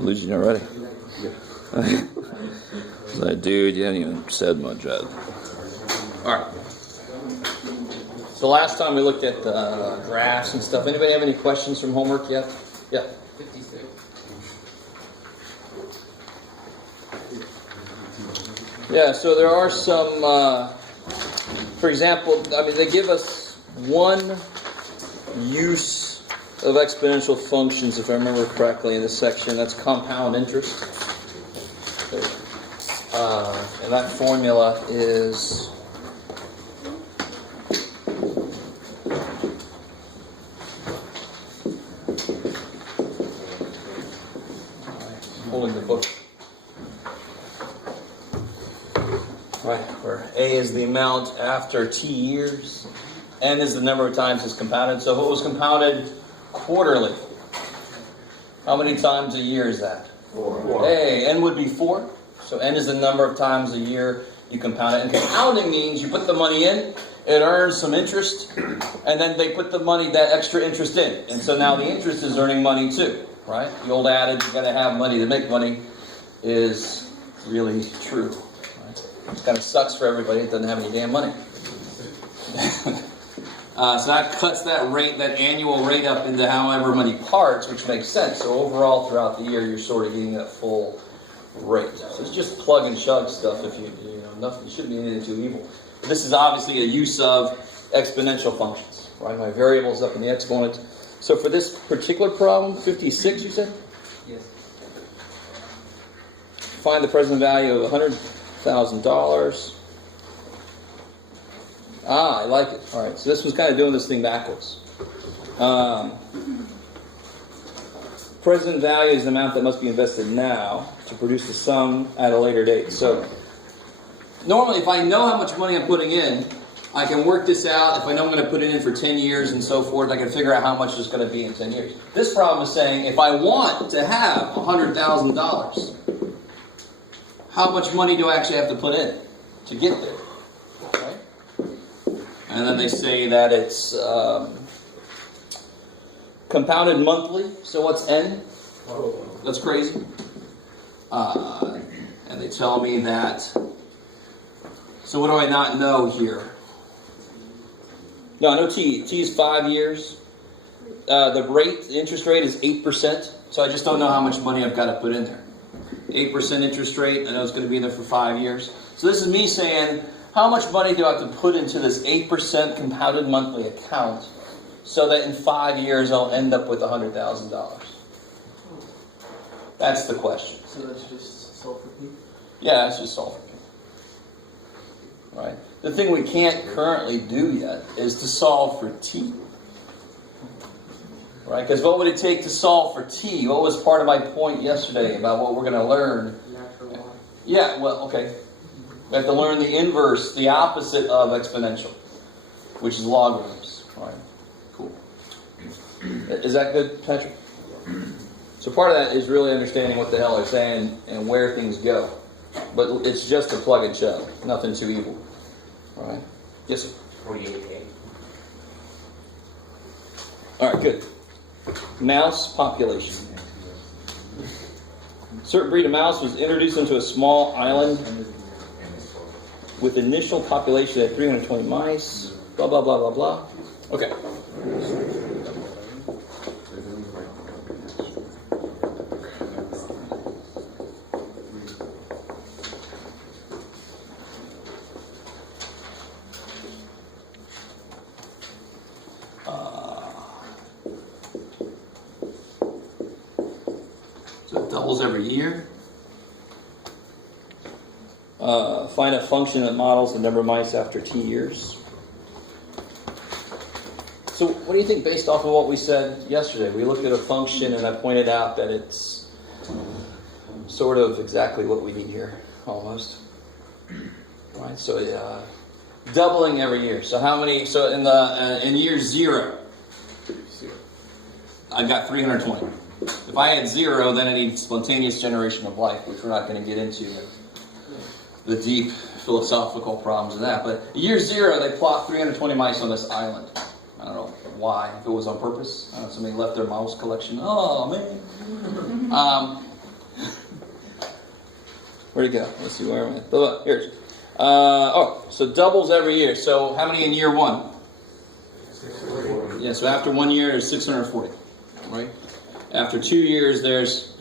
Losing already. Like, dude, you haven't even said much yet. Alright. So last time we looked at graphs and stuff. Anybody have any questions from homework yet? Yeah. 56. Yeah, so there are some, for example, they give us one use of exponential functions, if I remember correctly, in this section. That's compound interest. And that formula is holding the book. Right, where A is the amount after T years, N is the number of times it's compounded. So if it was compounded quarterly, how many times a year is that? 4. Hey, N would be 4. So N is the number of times a year you compound it. And compounding means you put the money in, it earns some interest, and then they put the money, that extra interest in. And so now the interest is earning money too, right? The old adage, you got to have money to make money, is really true. Right? It kind of sucks for everybody that doesn't have any damn money. So that cuts that rate, that annual rate up into however many parts, which makes sense. So overall, throughout the year, you're sort of getting that full rate. So it's just plug and chug stuff. If you know nothing, shouldn't be anything too evil. But this is obviously a use of exponential functions, right? My variable's up in the exponent. So for this particular problem, 56, you said? Yes. Find the present value of $100,000. Ah, I like it. All right, so this was kind of doing this thing backwards. Present value is the amount that must be invested now to produce the sum at a later date. So normally, if I know how much money I'm putting in, I can work this out. If I know I'm going to put it in for 10 years and so forth, I can figure out how much it's going to be in 10 years. This problem is saying, if I want to have $100,000, how much money do I actually have to put in to get there? Right? And then they say that it's compounded monthly. So what's N? That's crazy. And they tell me that. So what do I not know here? No, I know T. T is 5 years. The rate, the interest rate is 8%. So I just don't know how much money I've got to put in there. 8% interest rate. I know it's going to be in there for 5 years. So this is me saying, how much money do I have to put into this 8% compounded monthly account so that in 5 years I'll end up with $100,000? That's the question. So that's just solve for P? Yeah, that's just solve for P. Right? The thing we can't currently do yet is to solve for T. Right? Because what would it take to solve for T? What was part of my point yesterday about what we're going to learn? Natural Y. Yeah, well, okay. We have to learn the inverse, the opposite of exponential, which is logarithms. Right? Cool. Is that good, Patrick? So part of that is really understanding what the hell they're saying and where things go. But it's just a plug and chug. Nothing too evil. All right? Yes, sir? 48K. All right, good. Mouse population. A certain breed of mouse was introduced into a small island with initial population at 320 mice. Blah, blah, blah, blah, blah. Okay. So it doubles every year. Find a function that models the number of mice after T years. So what do you think based off of what we said yesterday? We looked at a function and I pointed out that it's sort of exactly what we need here, almost. Right, so doubling every year. So how many, so in year 0, I've got 320. If I had 0, then I need spontaneous generation of life, which we're not going to get into the deep philosophical problems of that. But year 0, they plot 320 mice on this island. I don't know why, if it was on purpose. I don't know, somebody left their mouse collection. Oh, man. Where'd it go? Let's see, where am I? Oh, here it is. So doubles every year. So how many in year one? 640. Yeah, so after 1 year, there's 640, right? After 2 years, there's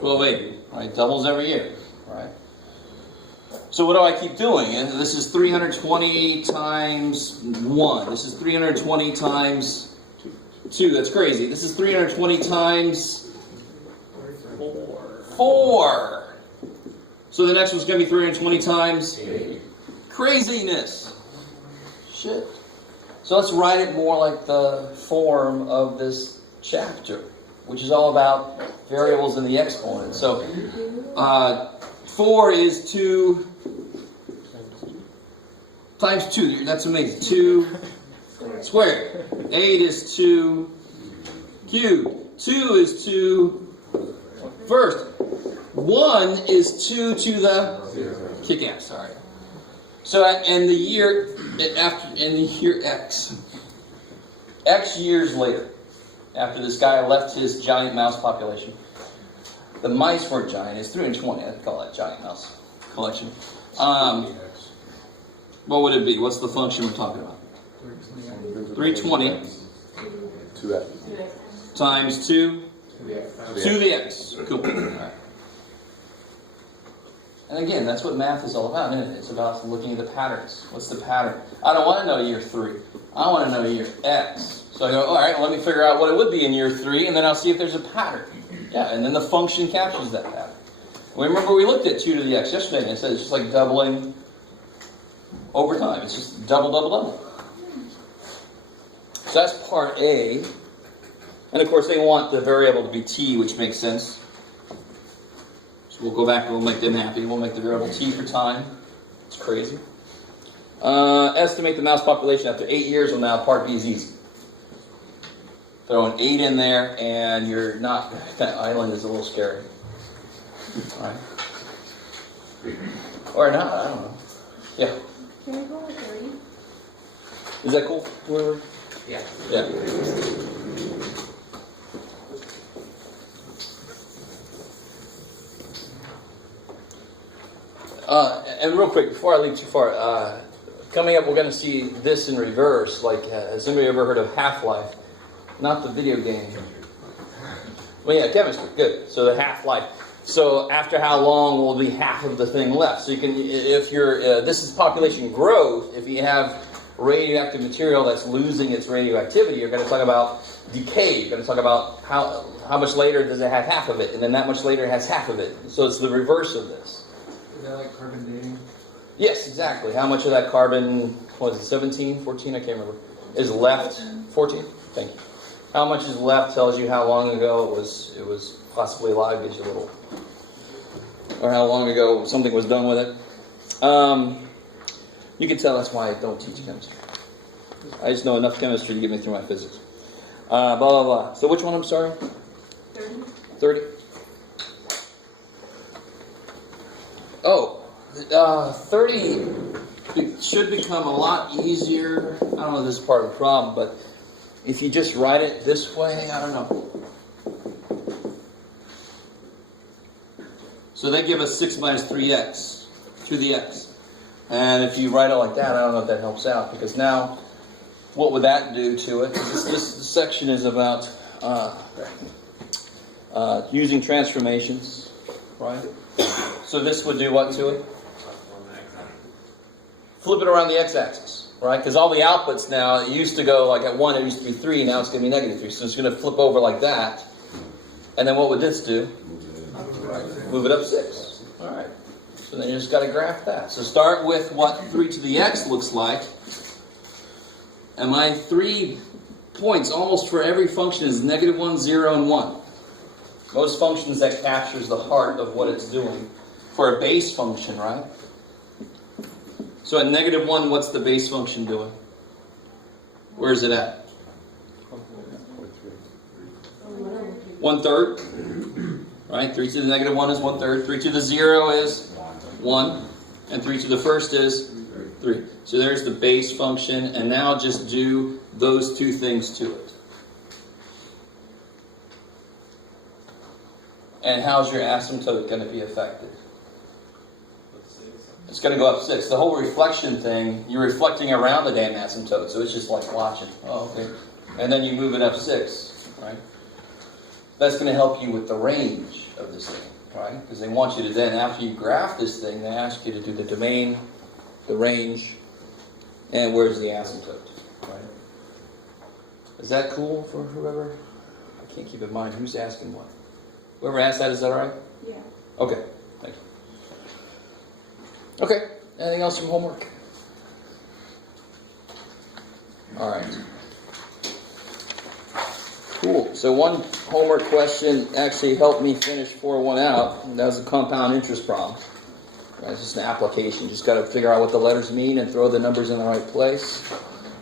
1280, right? Doubles every year, right? So what do I keep doing? And this is 320 times 1. This is 320 times 2. That's crazy. This is 320 times 4. So the next one's going to be 320 times craziness. Shit. So let's write it more like the form of this chapter, which is all about variables in the exponent. So 4 is 2 times 2. That's amazing. 2 squared. 8 is 2 cubed. 2 is 2 first. 1 is 2 to the kick-ass, sorry. So in the year X years later, after this guy left his giant mouse population, the mice weren't giant, it's 320, I'd call that giant mouse collection. What would it be? What's the function we're talking about? 320 times 2 to the x. Cool. All right. And again, that's what math is all about, isn't it? It's about looking at the patterns. What's the pattern? I don't want to know year 3. I want to know year x. So I go, all right, well, let me figure out what it would be in year 3, and then I'll see if there's a pattern. Yeah, and then the function captures that pattern. Remember we looked at 2 to the x yesterday, and it said it's just like doubling over time. It's just double, double, double. So that's part A. And of course, they want the variable to be t, which makes sense. So we'll go back and we'll make them happy. We'll make the variable t for time. It's crazy. Estimate the mouse population after 8 years. Well, now part B is easy. Throw an 8 in there, and you're not. That island is a little scary. All right. Or not, I don't know. Yeah. Can we go with 30? Is that cool? Whatever. Yeah. Yeah. And real quick, before I leave too far, coming up we're going to see this in reverse. Like, has anybody ever heard of Half-Life? Not the video game. Well, yeah, chemistry. Good. So the half-life. So after how long will be half of the thing left? So you can, if you're, this is population growth. If you have radioactive material that's losing its radioactivity, you're going to talk about decay. You're going to talk about how much later does it have half of it, and then that much later it has half of it. So it's the reverse of this. Is that like carbon dating? Yes, exactly. How much of that carbon, what is it, 17, 14, I can't remember, is left? 14? Thank you. How much is left tells you how long ago it was possibly alive, gives you a little, or how long ago something was done with it. You can tell that's why I don't teach chemistry. I just know enough chemistry to get me through my physics. Blah, blah, blah. So which one, I'm sorry? 30. 30? Oh, 30 should become a lot easier. I don't know if this is part of the problem, but if you just write it this way, I don't know. So they give us 6 minus 3x to the x. And if you write it like that, I don't know if that helps out, because now, what would that do to it? This section is about using transformations, right? So this would do what to it? Flip it around the x-axis, right? Because all the outputs now, it used to go like at 1, it used to be 3, now it's going to be negative 3. So it's going to flip over like that. And then what would this do? Move it up 6. All right. So then you just got to graph that. So start with what 3 to the x looks like. And my 3 points almost for every function is -1, 0, and 1. Most functions that captures the heart of what it's doing for a base function, right? So at -1, what's the base function doing? Where is it at? 1/3. Right? 3 to the -1 is 1/3. 3 to the 0 is 1. And 3 to the first is 3. So there's the base function. And now just do those two things to it. And how's your asymptote going to be affected? It's going to go up 6. The whole reflection thing, you're reflecting around the damn asymptote, so it's just like watching. Oh, okay. And then you move it up 6, right? That's going to help you with the range of this thing, right? Because they want you to then, after you graph this thing, they ask you to do the domain, the range, and where's the asymptote, right? Is that cool for whoever? I can't keep in mind who's asking what. Whoever asked that, is that all right? Yeah. Okay, thank you. Okay, anything else from homework? All right. Cool. So one homework question actually helped me finish 4-1 out. And that was a compound interest problem. It's just an application. Just got to figure out what the letters mean and throw the numbers in the right place.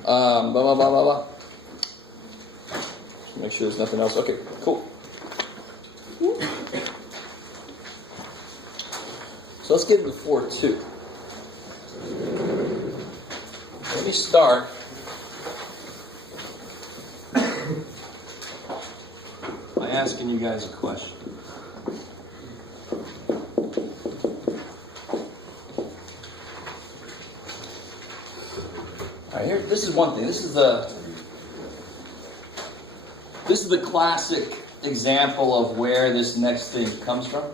Blah, blah, blah, blah, blah. Just make sure there's nothing else. Okay, cool. So let's get into 4-2. Let me start by asking you guys a question. All right, here. This is one thing. This is the classic example of where this next thing comes from.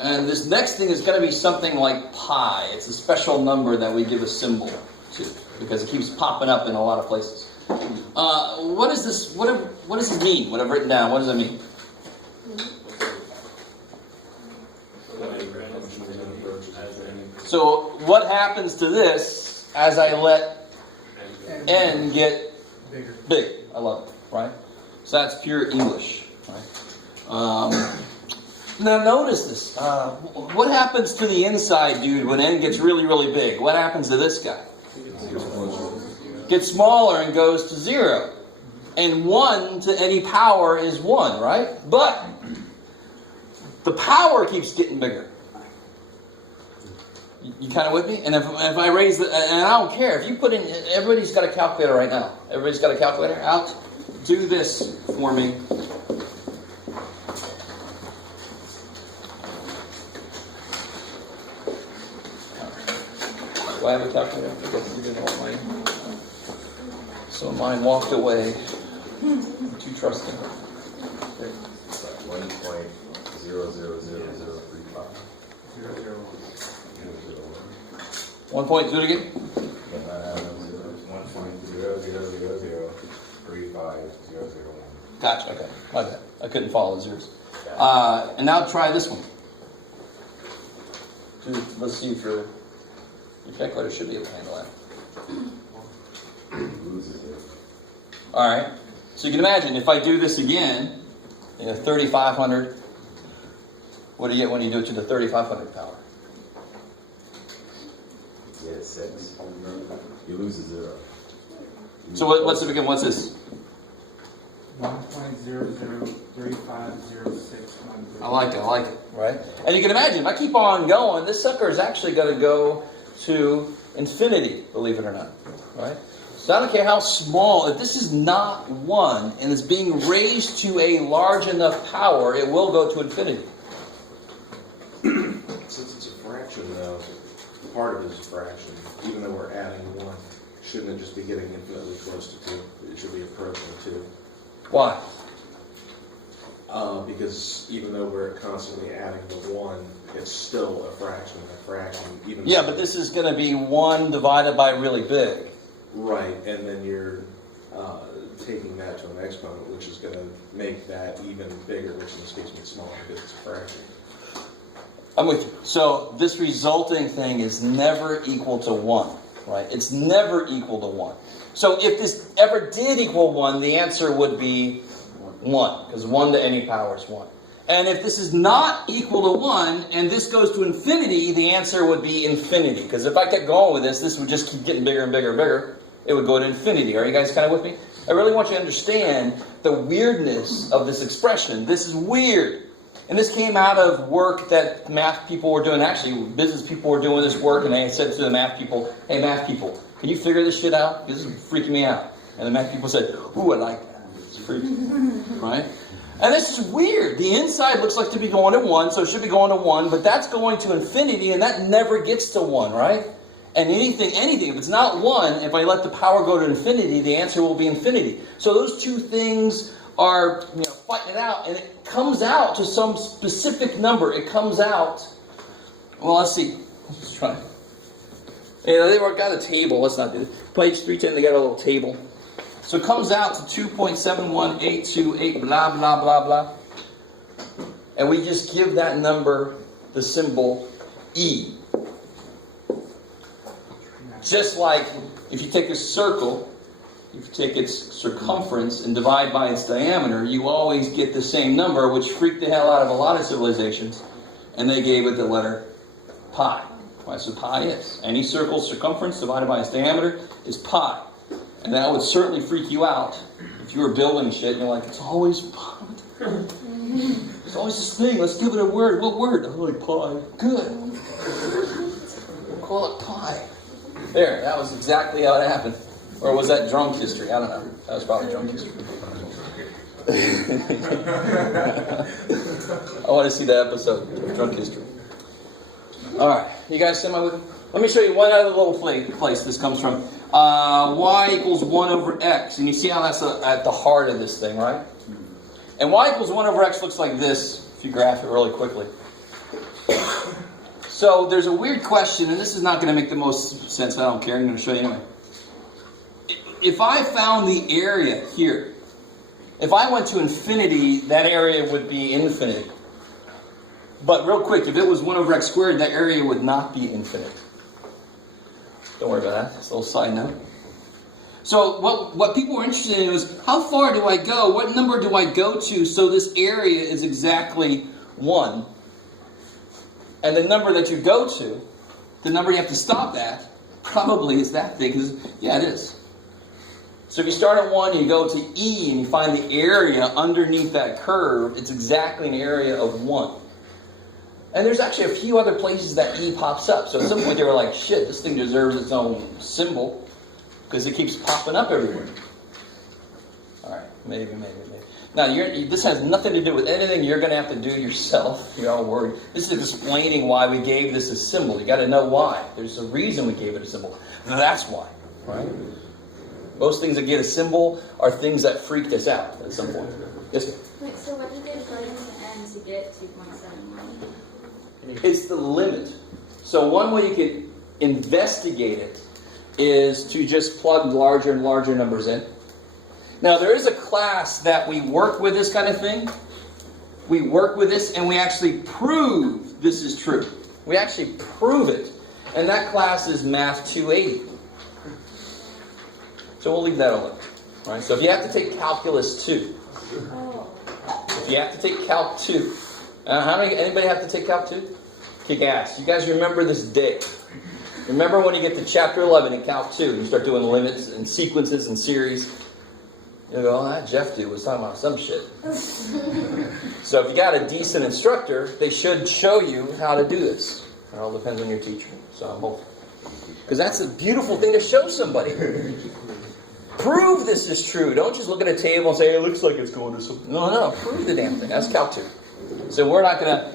And this next thing is going to be something like pi. It's a special number that we give a symbol to because it keeps popping up in a lot of places. What is this? What does it mean? What I've written down. What does it mean? So what happens to this as I let n get big? I love it, right? So that's pure English, right? Now notice this. What happens to the inside dude when n gets really, really big? What happens to this guy? Gets smaller and goes to 0. And 1 to any power is 1, right? But the power keeps getting bigger. You kind of with me? And if I raise the... And I don't care. If you put in... Everybody's got a calculator right now. Everybody's got a calculator out. Do this for me. Do I have a calculator? I guess you didn't want mine. So mine walked away. I'm too trusting. 1 point, do it again. 1.0003500. Gotcha, okay. My bad. I couldn't follow the zeros. And now try this one. Let's see if your calculator should be able to handle that. Alright. So you can imagine, if I do this again, 3,500, what do you get when you do it to the 3,500 power? You get 6. You lose a 0. So what's it again? What's this? 1.003506. I like it, right? And you can imagine, if I keep on going, this sucker is actually going to go to infinity, believe it or not, right? So I don't care how small, if this is not 1 and it's being raised to a large enough power, it will go to infinity. Since it's a fraction, though, part of it is a fraction. Even though we're adding 1, shouldn't it just be getting infinitely close to 2? It should be approaching 2. Why? Because even though we're constantly adding the 1, it's still a fraction. Even Yeah, but this is going to be 1 divided by really big. Right, and then you're taking that to an exponent, which is going to make that even bigger, which in this case means smaller because it's a fraction. I'm with you. So this resulting thing is never equal to 1, right? It's never equal to 1. So if this ever did equal 1, the answer would be 1, because 1 to any power is 1. And if this is not equal to 1, and this goes to infinity, the answer would be infinity. Because if I kept going with this would just keep getting bigger and bigger and bigger. It would go to infinity. Are you guys kind of with me? I really want you to understand the weirdness of this expression. This is weird. And this came out of work that math people were doing. Actually, business people were doing this work, and they said to the math people, "Hey, math people, can you figure this shit out? This is freaking me out." And the math people said, "Ooh, I like that." It's freaky, right? And this is weird. The inside looks like to be going to 1, so it should be going to 1, but that's going to infinity, and that never gets to 1, right? And anything, if it's not 1, if I let the power go to infinity, the answer will be infinity. So those two things are fighting it out, and it comes out to some specific number. It comes out, well, let's see. Let's try. They've got a table. Let's not do it. Page 310, they got a little table. So it comes out to 2.71828, blah, blah, blah, blah. And we just give that number the symbol E. Just like if you take a circle, if you take its circumference and divide by its diameter, you always get the same number, which freaked the hell out of a lot of civilizations. And they gave it the letter pi. Right, so pi is. Any circle's circumference divided by its diameter is pi. And that would certainly freak you out if you were building shit and you're like, it's always pi. It's always this thing. Let's give it a word. What word? I like pi. Good. We'll call it pi. There, that was exactly how it happened. Or was that drunk history? I don't know. That was probably drunk history. I want to see that episode of Drunk History. Alright, you guys semi with me? Let me show you one other little place this comes from. Y equals 1 over x. And you see how that's at the heart of this thing, right? And y equals 1 over x looks like this, if you graph it really quickly. So there's a weird question, and this is not going to make the most sense. I don't care. I'm going to show you anyway. If I found the area here, if I went to infinity, that area would be infinite. But real quick, if it was 1 over x squared, that area would not be infinite. Don't worry about that. Just a little side note. So what people were interested in was, how far do I go? What number do I go to so this area is exactly 1? And the number that you go to, the number you have to stop at, probably is that thing. Because, yeah, it is. So if you start at 1 and you go to E and you find the area underneath that curve, it's exactly an area of 1. And there's actually a few other places that E pops up. So at some point they were like, shit, this thing deserves its own symbol because it keeps popping up everywhere. Alright, maybe. Now, this has nothing to do with anything you're going to have to do yourself. You're all worried. This is explaining why we gave this a symbol. You got to know why. There's a reason we gave it a symbol. That's why, right? Most things that get a symbol are things that freaked us out at some point. Yes, ma'am? Wait, so what did they put in the end to get 2.71? It's the limit. So one way you could investigate it is to just plug larger and larger numbers in. Now, there is a class that we work with this kind of thing. We work with this and we actually prove this is true. We actually prove it. And that class is Math 280. So we'll leave that alone. Right? So if you have to take Calculus 2. If you have to take Calc 2. Anybody have to take Calc 2? Kick ass. You guys remember this day. Remember when you get to Chapter 11 in Calc 2, you start doing limits and sequences and series. You'll go, oh, that Jeff dude was talking about some shit. So if you got a decent instructor, they should show you how to do this. It all depends on your teacher. So I'm hopeful. Because that's a beautiful thing to show somebody. Prove this is true. Don't just look at a table and say, it looks like it's going to something. No. Prove the damn thing. That's Calc 2. So we're not going to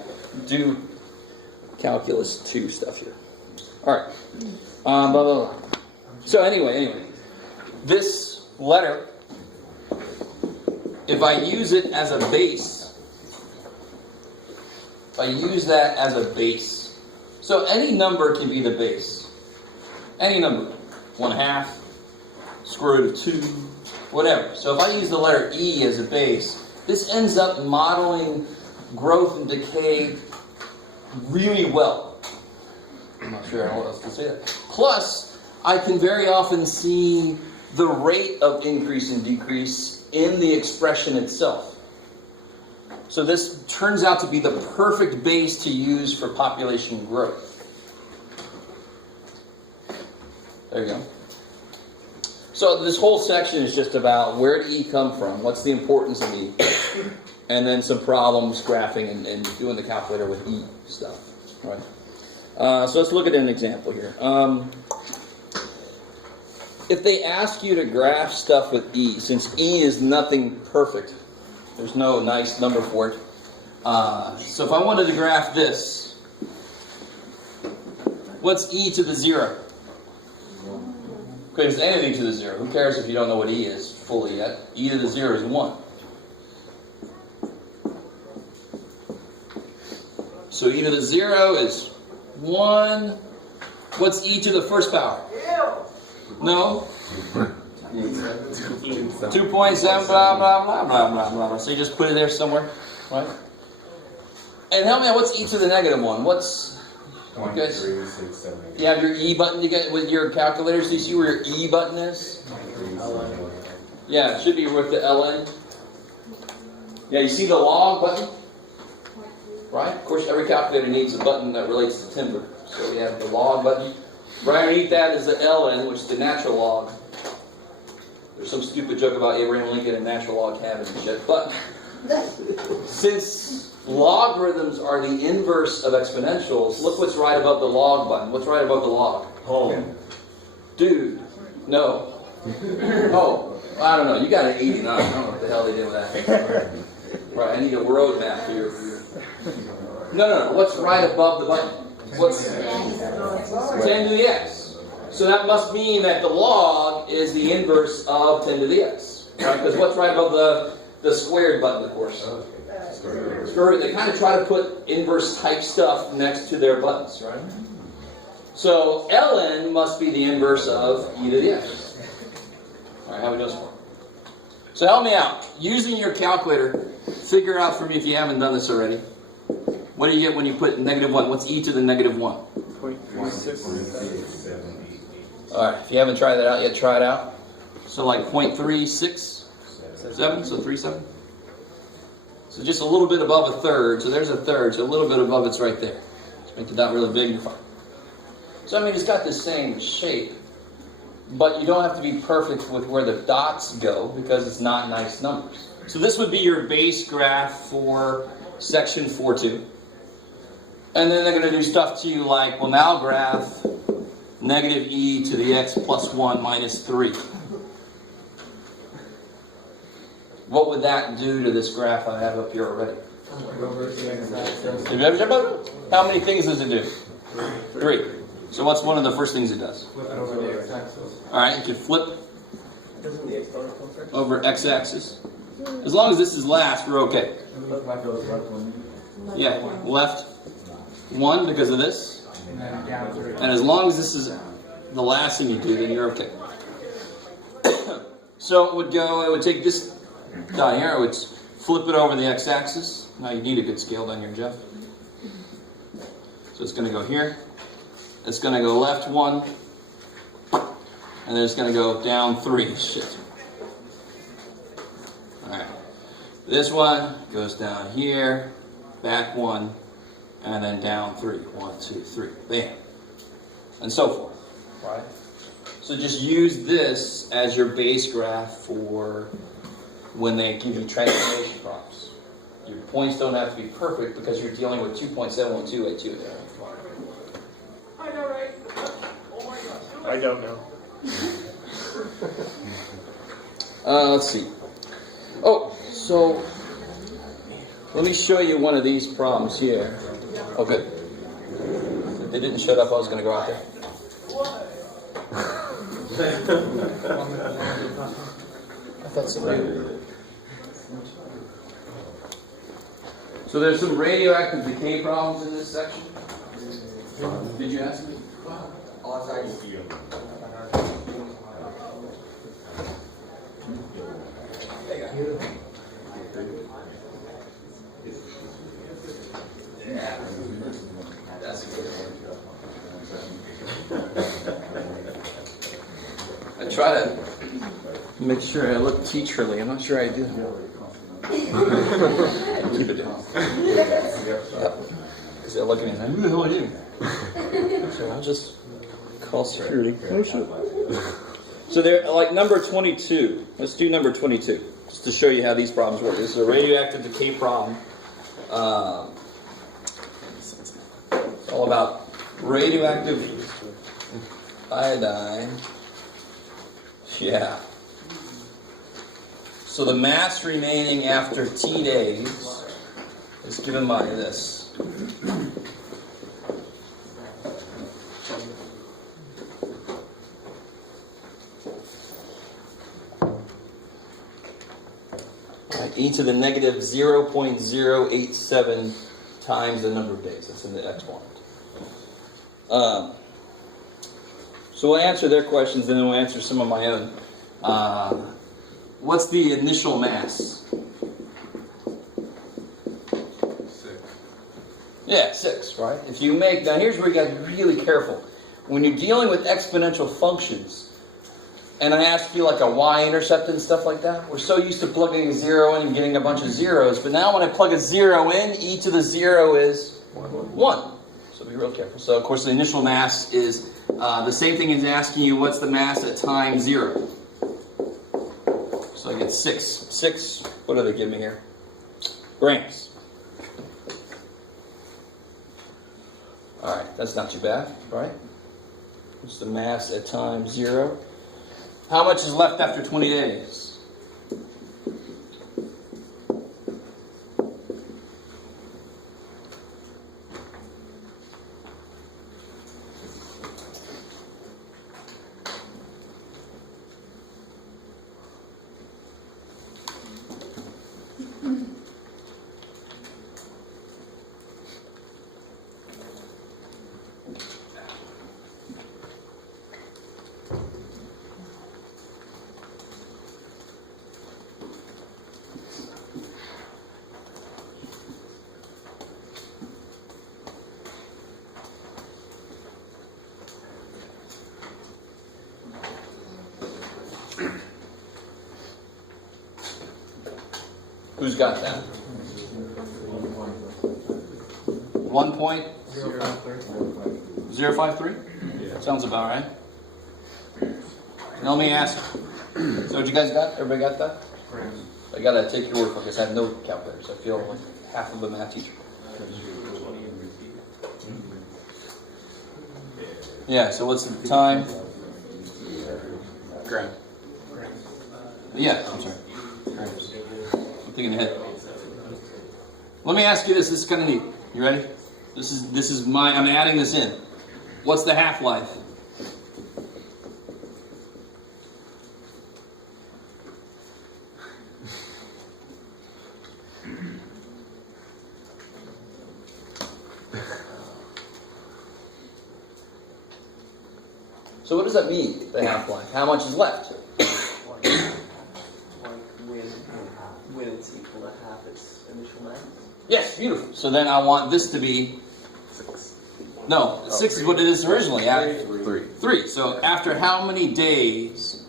do Calculus 2 stuff here. All right. Blah, blah, blah. So anyway. This letter, if I use it as a base, so any number can be the base. Any number. 1/2, square root of 2, whatever. So if I use the letter E as a base, this ends up modeling growth and decay really well. I'm not sure how else to say that. Plus, I can very often see the rate of increase and decrease in the expression itself. So this turns out to be the perfect base to use for population growth. There you go. So this whole section is just about where did E come from, what's the importance of E, and then some problems graphing and doing the calculator with E stuff. All right. So let's look at an example here. if they ask you to graph stuff with E, since E is nothing perfect, there's no nice number for it. So if I wanted to graph this, what's E to the 0? Okay, it's anything to the 0. Who cares if you don't know what E is fully yet? E to the 0 is 1. So E to the 0 is 1. What's E to the first power? No? 2.7, blah, blah, blah, blah, blah, blah. So you just put it there somewhere, right? And help me out, what's E to the negative 1? What's... One, Guys, 3, 6, 7, 8. you have your E button you get with your calculators. Do you see where your E button is? Yeah, it should be with the LN. Yeah, you see the log button? Right? Of course, every calculator needs a button that relates to timber. So we have the log button. Right underneath that is the LN, which is the natural log. There's some stupid joke about Abraham Lincoln and natural log cabin and shit. But since logarithms are the inverse of exponentials, look what's right above the log button. What's right above the log? Home. Dude, no. Oh, I don't know. You got an 89. I don't know what the hell they did with that. Right, I need a road map for your... No. What's right above the button? What's 10 to the x? So that must mean that the log is the inverse of 10 to the x. Right? Because what's right above the squared button, of course? They kind of try to put inverse type stuff next to their buttons, right? So ln must be the inverse of e to the x. All right, how we doing so far? So help me out. Using your calculator, figure out for me if you haven't done this already. What do you get when you put negative 1? What's e to the negative 1? 0.36. All right, if you haven't tried that out yet, try it out. So like 0.367, so 37. So just a little bit above a third. So there's a third. So a little bit above it's right there. Just make the dot really big and you're fine. So I mean, it's got the same shape, but you don't have to be perfect with where the dots go because it's not nice numbers. So this would be your base graph for section 4.2. And then they're going to do stuff to you like, well, now graph negative e to the x plus 1 minus 3. What would that do to this graph I have up here already? How many things does it do? 3. So what's one of the first things it does? Alright, you can flip over x-axis. As long as this is last, we're okay. Yeah, left 1 because of this. And as long as this is the last thing you do, then you're okay. So it would take this down here, it would flip it over the x-axis. Now you need a good scale down here, Jeff. So it's going to go here. It's going to go left 1. And then it's going to go down 3. Shit. Alright. This one goes down here, back 1, and then down 3. 1, 2, 3. Bam. And so forth. Right? So just use this as your base graph for when they give you transformation problems. Your points don't have to be perfect because you're dealing with 2.71282 there. I know, right? I don't know. Let's see. Oh, so let me show you one of these problems here. Oh, good. If they didn't shut up, I was going to go out there. I thought somebody... So there's some radioactive decay problems in this section. Did you ask me? Yeah. That's a good one. I try to make sure I look teacherly. I'm not sure I do. Keep it down. Because they're looking at me, who the hell are you? So I'll just call security. Oh, shit. So they're like number 22. Let's do number 22. Just to show you how these problems work. This is a radioactive decay problem. It's all about radioactive iodine Yeah. So the mass remaining after T days is given by this. E to the negative 0.087 times the number of days. That's in the exponent. So we'll answer their questions, and then we'll answer some of my own. What's the initial mass? 6. Yeah, 6, right? If you make, now here's where you got to be really careful. When you're dealing with exponential functions, and I ask you like a y-intercept and stuff like that, we're so used to plugging a 0 in and getting a bunch of zeros, but now when I plug a 0 in, e to the 0 is 1. So be real careful. So of course the initial mass is the same thing as asking you what's the mass at time 0. So I get 6. 6, what do they give me here? Grams. Alright, that's not too bad, right? What's the mass at time 0? How much is left after 20 days? Who's got that? 1.053? Sounds about right. Now let me ask. So what you guys got? Everybody got that? I gotta take your word for it because I have no calculators. I feel like half of a math teacher. Yeah, so what's the time? Grams. Yeah, I'm sorry. Grams. I'm thinking ahead. Let me ask you this. This is kind of neat. You ready? This is my. I'm adding this in. What's the half-life? So what does that mean? The half-life. How much is left? When it's equal to half its initial mass? Yes, beautiful. So then I want this to be 6. no, 6 is what it is originally. 3. 3. So after how many days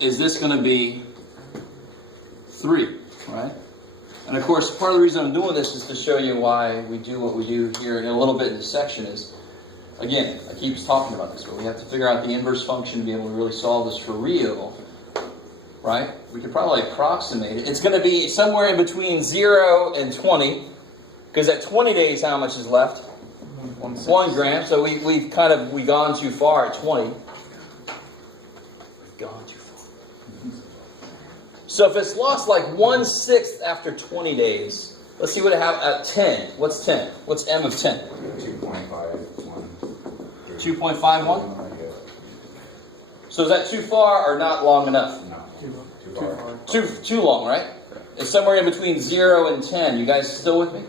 is this going to be 3, right? And of course, part of the reason I'm doing this is to show you why we do what we do here in a little bit in this section is, again, I keep talking about this, but we have to figure out the inverse function to be able to really solve this for real, right? We could probably approximate it. It's going to be somewhere in between 0 and 20, because at 20 days, how much is left? 1 gram. So we've gone too far at 20. We've gone too far. So if it's lost like 1/6 after 20 days, let's see what I have at 10. What's 10? What's m of 10? 2.51. 2.51? So is that too far or not long enough? No. Too far. Too long, right? It's somewhere in between 0 and 10. You guys still with me?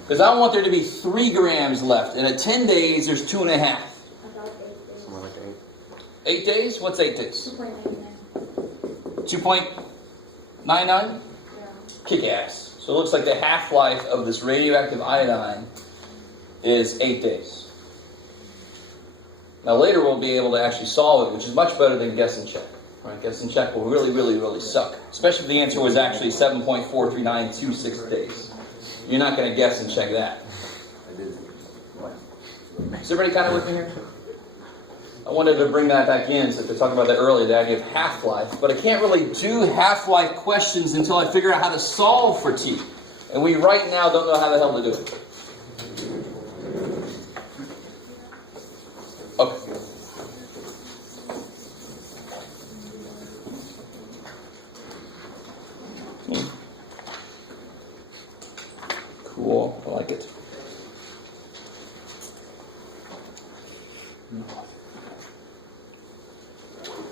Because I want there to be 3 grams left. And at 10 days, there's 2.5. About 8 days. Somewhere like 8 8. days? What's 8 days? 2.99. 2.99? Yeah. Kick ass. So it looks like the half-life of this radioactive iodine is 8 days. Now later we'll be able to actually solve it, which is much better than guess and check. Right? Guess and check will really, really, really suck. Especially if the answer was actually 7.43926 days. You're not going to guess and check that. Is everybody kind of with me here? I wanted to bring that back in, so to talk about that earlier, the idea of half-life. But I can't really do half-life questions until I figure out how to solve for T. And we right now don't know how the hell to do it. Okay. Cool, I like it.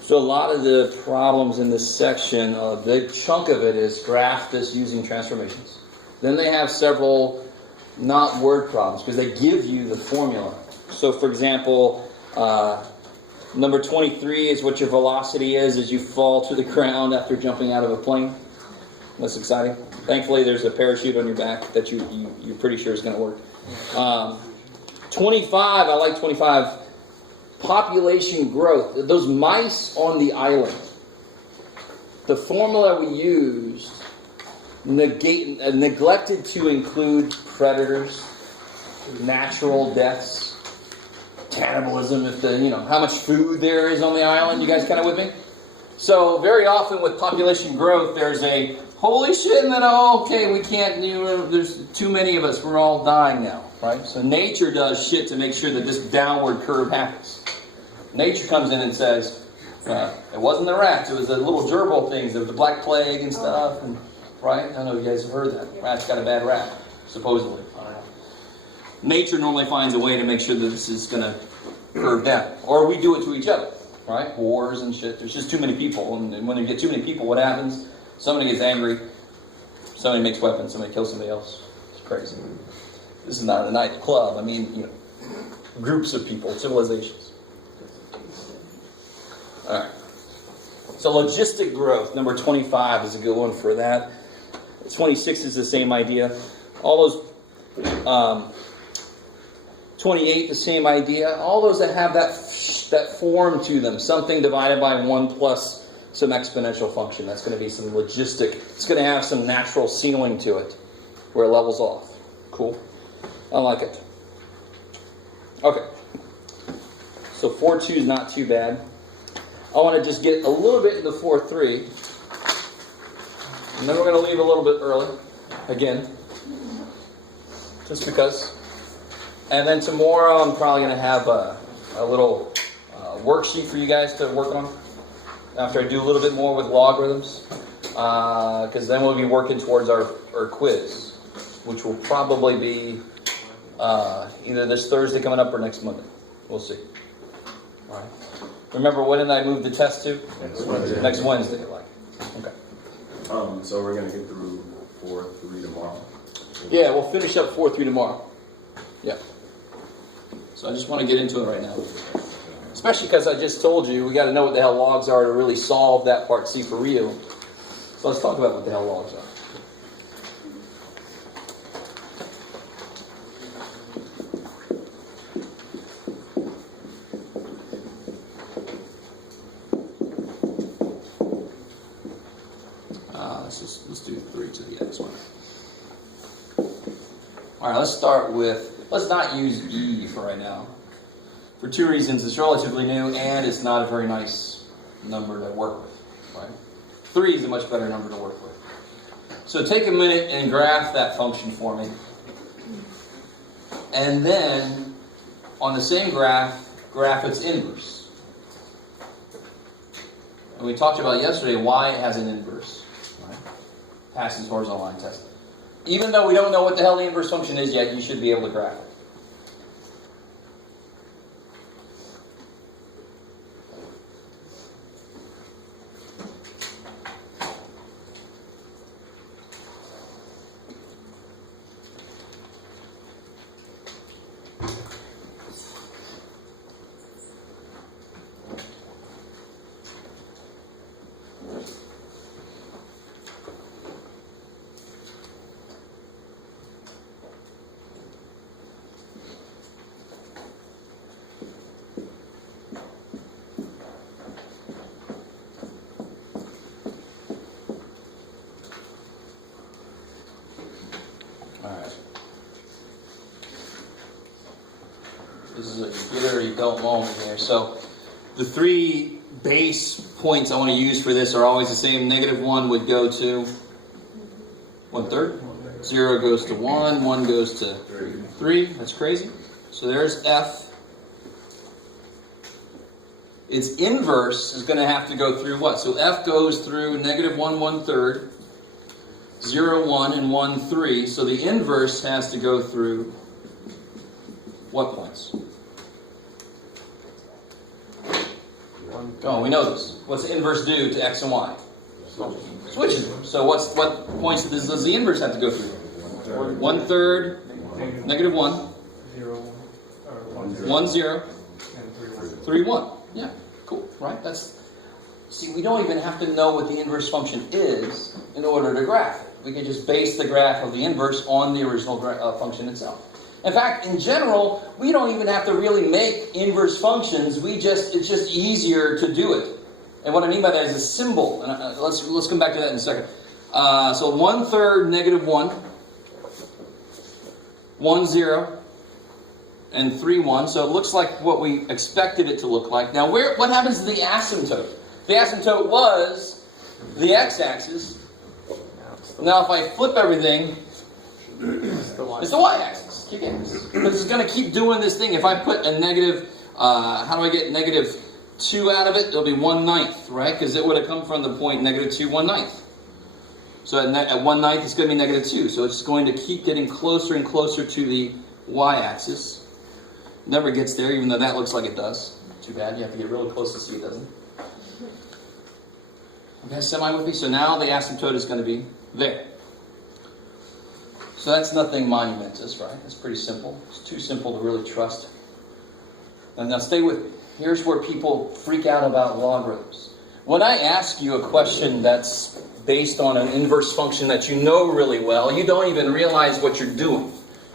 So a lot of the problems in this section, a big chunk of it is graph this using transformations. Then they have several not word problems because they give you the formula. So for example, number 23 is what your velocity is as you fall to the ground after jumping out of a plane. That's exciting. Thankfully, there's a parachute on your back that you're pretty sure is going to work. 25, I like 25. Population growth. Those mice on the island. The formula we used neglected to include predators, natural deaths, cannibalism. If how much food there is on the island. You guys kind of with me? So very often with population growth, there's a holy shit, and then okay, we can't. There's too many of us. We're all dying now, right? So nature does shit to make sure that this downward curve happens. Nature comes in and says, it wasn't the rats, it was the little gerbil things, the Black Plague and stuff, and right? I know you guys have heard that. Rats got a bad rap, supposedly. Nature normally finds a way to make sure that this is going to curve down. Or we do it to each other, right? Wars and shit. There's just too many people. And when you get too many people, what happens? Somebody gets angry. Somebody makes weapons. Somebody kills somebody else. It's crazy. This is not a nightclub. I mean, groups of people, civilizations. All right. So logistic growth, number 25 is a good one for that. 26 is the same idea. All those, 28, the same idea. All those that have that form to them, something divided by 1 plus some exponential function. That's going to be some logistic. It's going to have some natural ceiling to it where it levels off. Cool. I like it. Okay. So 4.2 is not too bad. I want to just get a little bit into 4.3. And then we're going to leave a little bit early. Again. Just because. And then tomorrow I'm probably going to have a little worksheet for you guys to work on. After I do a little bit more with logarithms. Because then we'll be working towards our quiz. Which will probably be either this Thursday coming up or next Monday. We'll see. All right. Remember, when did I move the test to? Next Wednesday. Next Wednesday, okay. So we're gonna get through 4.3 tomorrow. Yeah, we'll finish up 4.3 tomorrow. Yeah. So I just want to get into it right now. Especially because I just told you we got to know what the hell logs are to really solve that part C for real. So let's talk about what the hell logs are. Let's do 3 to the x1. All right, let's start with, let's not use E for right now. For 2 reasons. It's relatively new and it's not a very nice number to work with. Right? 3 is a much better number to work with. So take a minute and graph that function for me. And then, on the same graph its inverse. And we talked about yesterday why it has an inverse. Passes horizontal line test. Even though we don't know what the hell the inverse function is yet, you should be able to graph it. This is a get it or you don't moment here. So the 3 base points I want to use for this are always the same. -1 would go to 1/3. 0 goes to 1. 1 goes to 3. That's crazy. So there's F. Its inverse is going to have to go through what? So F goes through -1 1/3. 0, 1, and 1, 3. So the inverse has to go through what points? Oh, we know this. What's the inverse do to x and y? Switches them. So what points does the inverse have to go through? 1/3, negative 1, 1, 0, 3, 1. Yeah, cool, right? See, we don't even have to know what the inverse function is in order to graph it. We can just base the graph of the inverse on the original function itself. In fact, in general, we don't even have to really make inverse functions. It's just easier to do it. And what I mean by that is a symbol. And let's come back to that in a second. So 1/3, negative 1, 1, 0, and 3, 1. So it looks like what we expected it to look like. Now, what happens to the asymptote? The asymptote was the x-axis. Now, if I flip everything, it's the y-axis. Because it's going to keep doing this thing. If I put a negative, how do I get negative 2 out of it? It'll be 1/9, right? Because it would have come from the point negative 2, 1/9. So at 1/9, it's going to be negative 2. So it's going to keep getting closer and closer to the y-axis. Never gets there, even though that looks like it does. Too bad. You have to get really close to see it doesn't. Okay, semi with me? So now the asymptote is going to be there. So that's nothing monumentous, right? It's pretty simple. It's too simple to really trust. And now stay with me. Here's where people freak out about logarithms. When I ask you a question that's based on an inverse function that you know really well, you don't even realize what you're doing.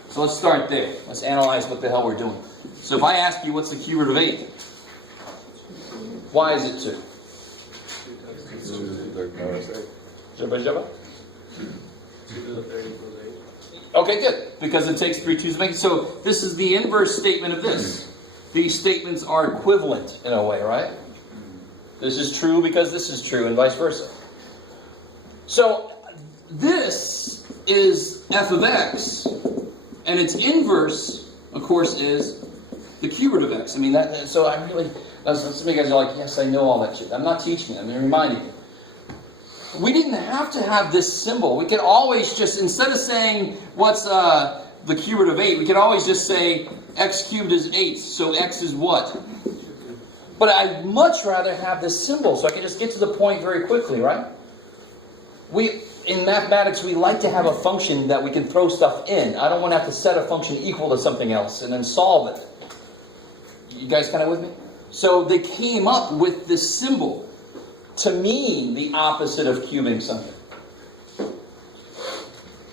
So let's start there. Let's analyze what the hell we're doing. So if I ask you what's the cube root of 8, why is it 2? Okay, good. Because it takes 3 2s to make it. So this is the inverse statement of this. These statements are equivalent in a way, right? This is true because this is true and vice versa. So this is f of x, and its inverse, of course, is the cube root of x. I mean, so I really, some of you guys are like, yes, I know all that shit. I'm not teaching you, I'm reminding you. We didn't have to have this symbol. We could always just, instead of saying, what's the cube root of 8, we could always just say, x cubed is 8, so x is what? But I'd much rather have this symbol, so I can just get to the point very quickly, right? In mathematics, we like to have a function that we can throw stuff in. I don't want to have to set a function equal to something else and then solve it. You guys kind of with me? So they came up with this symbol to mean the opposite of cubing something.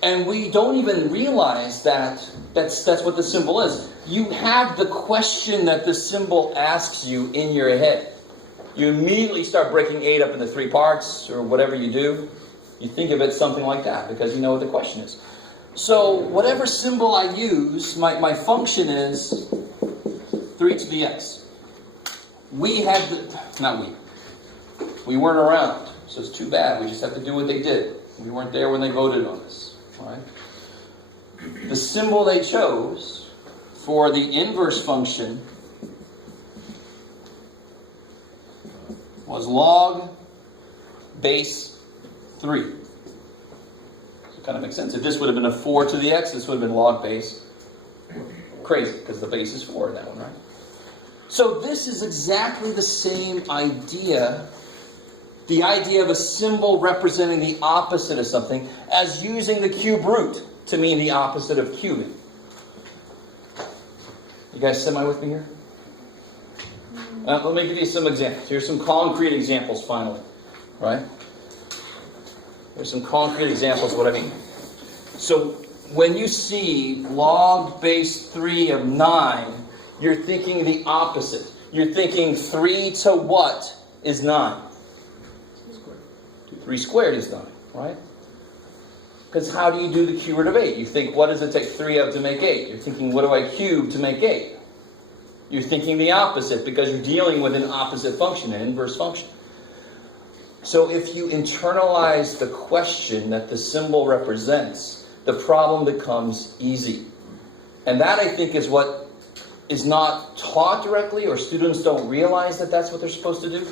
And we don't even realize that that's what the symbol is. You have the question that the symbol asks you in your head. You immediately start breaking 8 up into 3 parts, or whatever you do. You think of it something like that, because you know what the question is. So, whatever symbol I use, my function is 3 to the x. We weren't around, so it's too bad. We just have to do what they did. We weren't there when they voted on this. Right? The symbol they chose for the inverse function was log base 3. So it kind of makes sense. If this would have been a 4 to the x, this would have been log base. Crazy, because the base is 4 in that one, right? So this is exactly the same idea, the idea of a symbol representing the opposite of something, as using the cube root to mean the opposite of cubing. You guys semi with me here? Let me give you some examples. Here's some concrete examples finally. Right? Here's some concrete examples of what I mean. So when you see log base 3 of 9, you're thinking the opposite. You're thinking 3 to what is 9? 3 squared is 9, right? Because how do you do the cube root of 8? You think, what does it take 3 of to make 8? You're thinking, what do I cube to make 8? You're thinking the opposite, because you're dealing with an opposite function, an inverse function. So if you internalize the question that the symbol represents, the problem becomes easy. And that, I think, is what is not taught directly, or students don't realize that that's what they're supposed to do.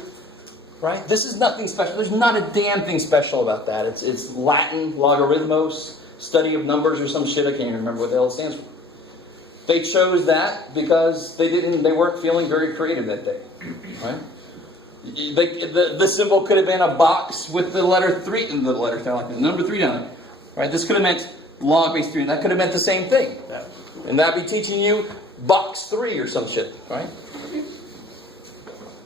right? This is nothing special. There's not a damn thing special about that. It's Latin, logarithmos, study of numbers or some shit. I can't even remember what the hell it stands for. They chose that because they weren't feeling very creative that day, right? The symbol could have been a box with the letter 3 in the letter, like the number 3 down there, right? This could have meant log base 3. That could have meant the same thing, and that'd be teaching you box 3 or some shit, right?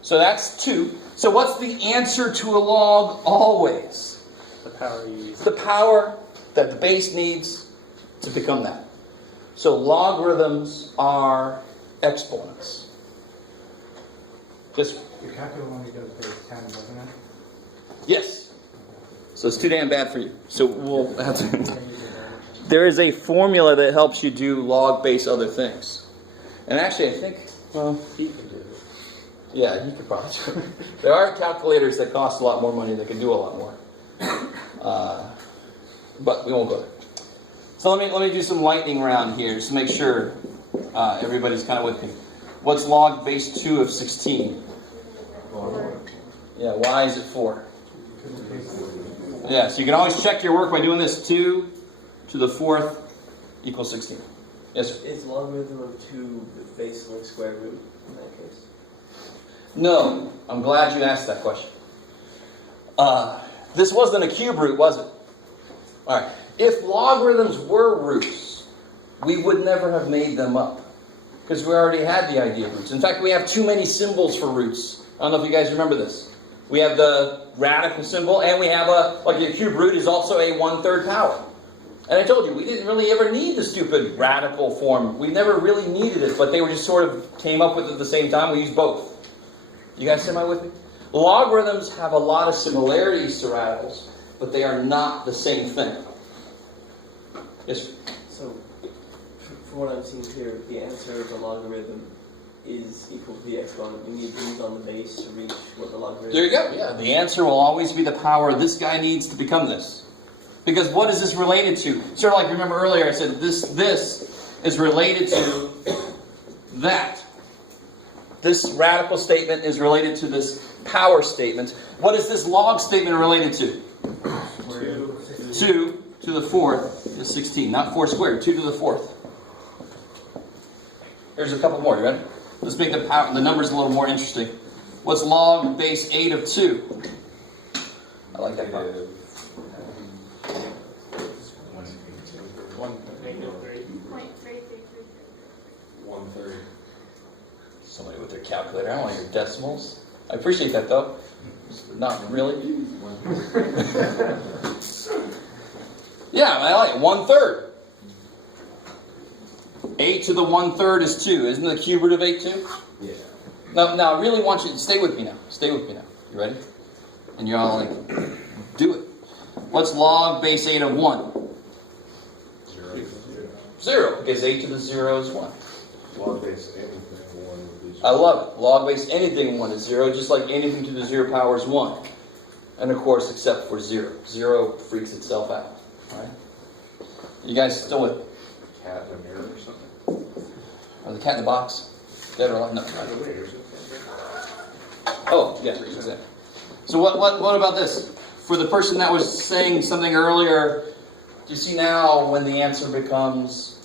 So that's 2. So what's the answer to a log always? The power you use. The power that the base needs to become that. So logarithms are exponents. Just Your calculator only does base 10, doesn't it? yes. So it's too damn bad for you. So we'll have to. There is a formula that helps you do log base other things. And actually, I think, well, He can do it. yeah, you could probably do it. There are calculators that cost a lot more money that can do a lot more. But we won't go there. So let me do some lightning round here just to make sure everybody's kind of with me. What's log base 2 of 16? Yeah, why is it 4? Yeah, so you can always check your work by doing this. 2 to the 4th equals 16. Yes, sir? Is logarithm of 2 basically square root in that case? No, I'm glad you asked that question. This wasn't a cube root, was it? All right. If logarithms were roots, we would never have made them up because we already had the idea of roots. In fact, we have too many symbols for roots. I don't know if you guys remember this. We have the radical symbol, and we have a cube root is also a 1/3 power. And I told you, we didn't really ever need the stupid radical form. We never really needed it, but they were just sort of came up with it at the same time. We used both. You guys am I with me? Logarithms have a lot of similarities to radicals, but they are not the same thing. Yes, sir? So, from what I'm seeing here, the answer of the logarithm is equal to the exponent. We need these on the base to reach what the logarithm is. There you go. Yeah, the answer will always be the power this guy needs to become this. Because what is this related to? Sort of like, remember earlier I said this is related to that. This radical statement is related to this power statement. What is this log statement related to? 2 to the 4th is 16. Not 4 squared. 2 to the 4th. There's a couple more. You ready? Let's make the numbers a little more interesting. What's log base 8 of 2? I like that part. Somebody with their calculator. I don't want your decimals. I appreciate that though. Not really. Yeah, I like it. 1/3. 8 to the 1/3 is 2. Isn't the cube root of 8 2? Yeah. Now I really want you to stay with me now. Stay with me now. You ready? And you're all like, do it. What's log base 8 of 1? 0. Because 8 to the 0 is 1. Log base anything, 1 would be I love it. Log base anything 1 is 0, just like anything to the 0 power is 1. And of course, except for 0. 0 freaks itself out. Right? You guys still with cat in a mirror or something. or the cat in the box? Dead or alive? No. By the way, there's a Oh, yeah, exactly. So what about this? For the person that was saying something earlier, do you see now when the answer becomes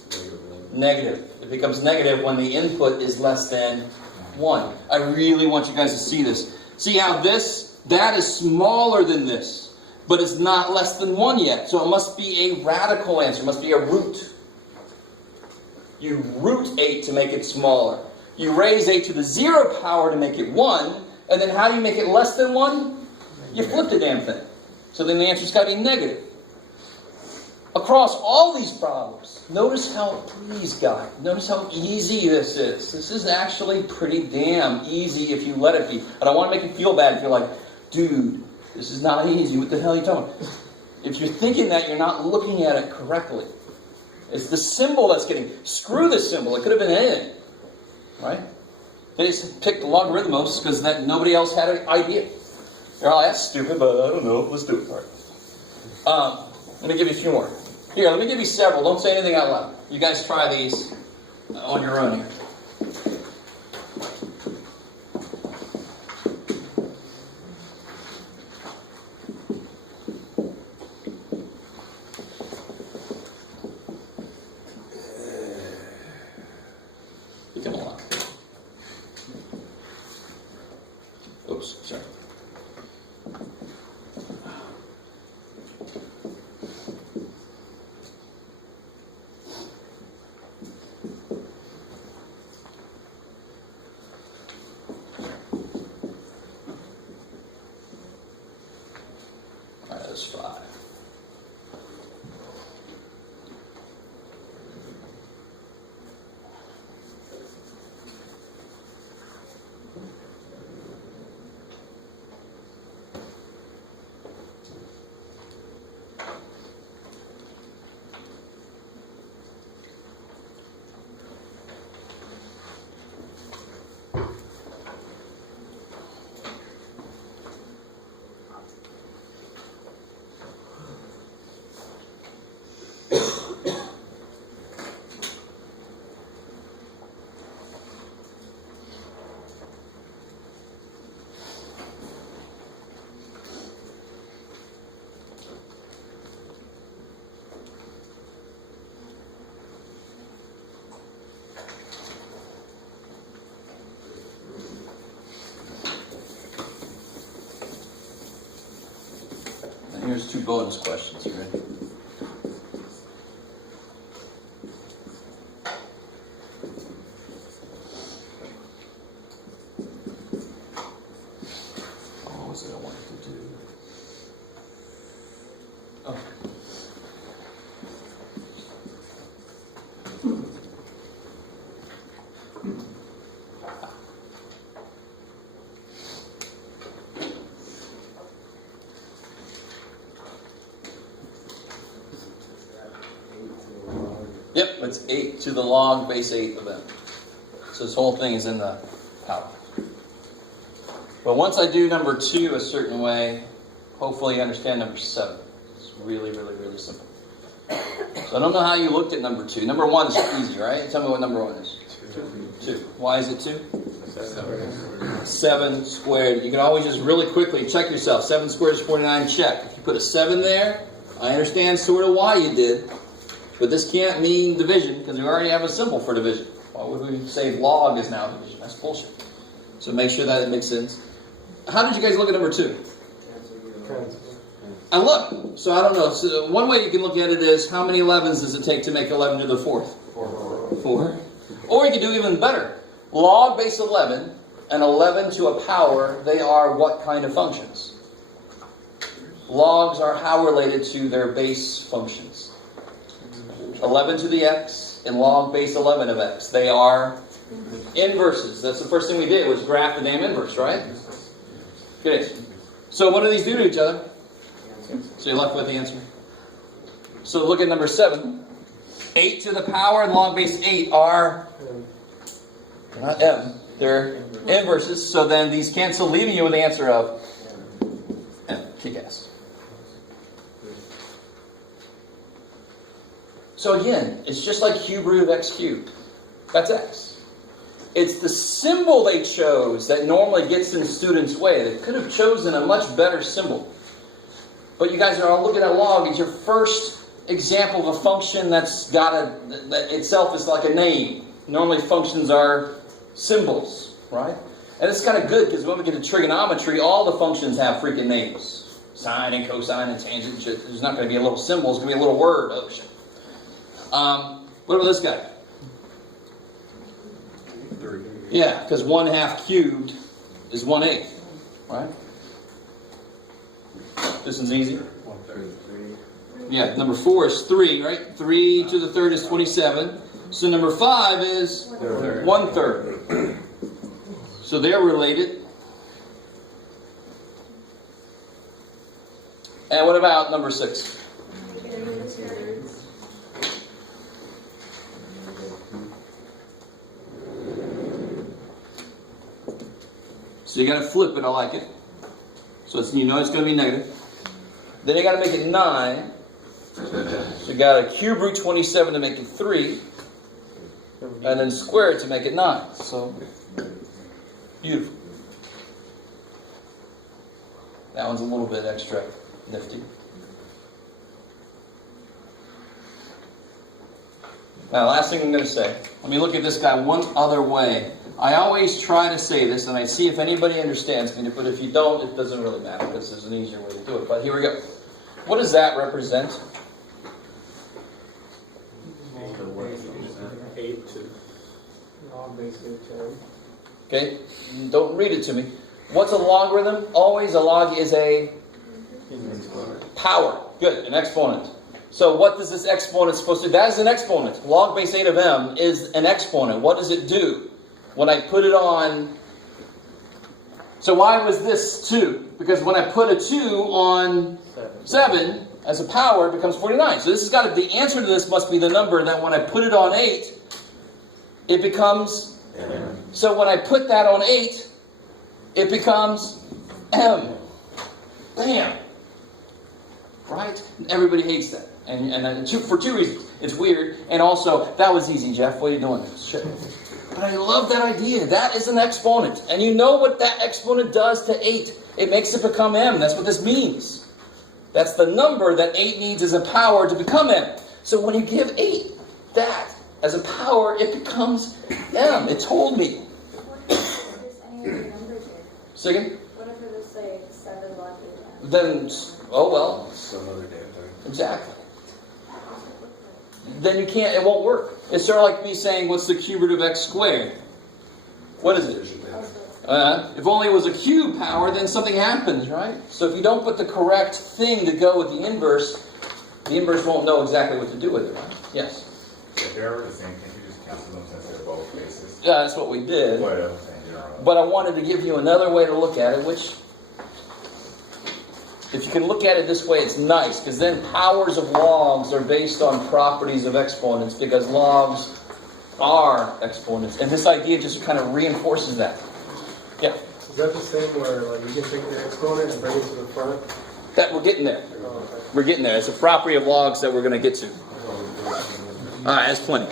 negative? It becomes negative when the input is less than 1. I really want you guys to see this. See how that is smaller than this, but it's not less than 1 yet. So it must be a radical answer. It must be a root. You root 8 to make it smaller. You raise 8 to the 0 power to make it 1. And then how do you make it less than 1? You flip the damn thing. So then the answer's got to be negative. Across all these problems, notice how easy this is. This is actually pretty damn easy if you let it be. I don't want to make you feel bad if you're like, dude, this is not easy. What the hell are you talking about? If you're thinking that, you're not looking at it correctly. It's the symbol that's getting... Screw the symbol. It could have been anything. Right? They just picked logarithmos because that nobody else had an idea. They're all, that's stupid, but I don't know. Let's do it. All right. Let me give you a few more. Here, let me give you several. Don't say anything out loud. You guys try these on your own here. 5. And here's 2 bonus questions. You ready? What was it I wanted to do? Oh. Yep, it's 8 to the log base 8 of m. So this whole thing is in the power. But once I do number 2 a certain way, hopefully you understand number 7. It's really, really, really simple. So I don't know how you looked at number 2. Number 1 is easy, right? Tell me what number 1 is. 2. Why is it 2? 7 squared. You can always just really quickly check yourself. 7 squared is 49, check. If you put a 7 there, I understand sort of why you did. But this can't mean division, because we already have a symbol for division. Why would we say log is now division? That's bullshit. So make sure that it makes sense. How did you guys look at number 2? I look. So I don't know. So one way you can look at it is, how many 11s does it take to make 11 to the 4th? 4. Or you could do even better. Log base 11 and 11 to a power, they are what kind of functions? Logs are how related to their base functions. 11 to the x and log base 11 of x. They are inverses. That's the first thing we did, was graph the damn inverse, right? Good. So what do these do to each other? So you're left with the answer. So look at number 7. 8 to the power and log base 8 are not m. They're inverses. So then these cancel, leaving you with the answer of m. Kick ass. So again, it's just like cube root of x cubed. That's x. It's the symbol they chose that normally gets in students' way. They could have chosen a much better symbol. But you guys are all looking at log. It's your first example of a function that's got that itself is like a name. Normally functions are symbols, right? And it's kind of good, because when we get to trigonometry, all the functions have freaking names. Sine and cosine and tangent and shit. There's not going to be a little symbol. It's going to be a little word. Oh, shit. What about this guy? 3. Yeah, because 1/2 cubed is 1/8, right? This one's easy. 1/3. Yeah, number 4 is 3, right? 3 to the 3rd is 27. So number 5 is 1/3. So they're related. And what about number 6? So you got to flip it, I like it. So it's, you know it's going to be negative. Then you got to make it 9. So you got to cube root 27 to make it 3. And then square it to make it 9. So, beautiful. That one's a little bit extra nifty. Now, last thing I'm going to say. Let me look at this guy one other way. I always try to say this, and I see if anybody understands me, but if you don't, it doesn't really matter, because there's an easier way to do it. But here we go. What does that represent? 8 to. Okay? Don't read it to me. What's a logarithm? Always a log is a Power. Good, an exponent. So what does this exponent supposed to do? That is an exponent. Log base 8 of m is an exponent. What does it do? When I put it on... So why was this 2? Because when I put a 2 on 7 as a power, it becomes 49. So this has got to, the answer to this must be the number that when I put it on 8, it becomes... So when I put that on 8, it becomes m. Bam! Right? Everybody hates that. And for 2 reasons. It's weird, and also, that was easy, Jeff. What are you doing? Shit. But I love that idea. That is an exponent. And you know what that exponent does to 8. It makes it become m. That's what this means. That's the number that 8 needs as a power to become m. So when you give 8 that as a power, it becomes m. It told me. What if there's any other numbers here? Second? What if it was like 7 log 8 m? Then, oh well. Some other damn thing. Exactly. Then you can't, it won't work. It's sort of like me saying, what's the cube root of x squared? What is it? If only it was a cube power, then something happens, right? So if you don't put the correct thing to go with the inverse won't know exactly what to do with it, right? Yes? If they're the same thing, you just cancel them since they're both bases. Yeah, that's what we did. But I'm saying general. But I wanted to give you another way to look at it, which, if you can look at it this way, it's nice, because then powers of logs are based on properties of exponents, because logs are exponents. And this idea just kind of reinforces that. Yeah? Is that the same where like you can take the exponent and bring it to the front? That we're getting there. Oh, okay. We're getting there. It's a property of logs that we're going to get to. All right, that's plenty.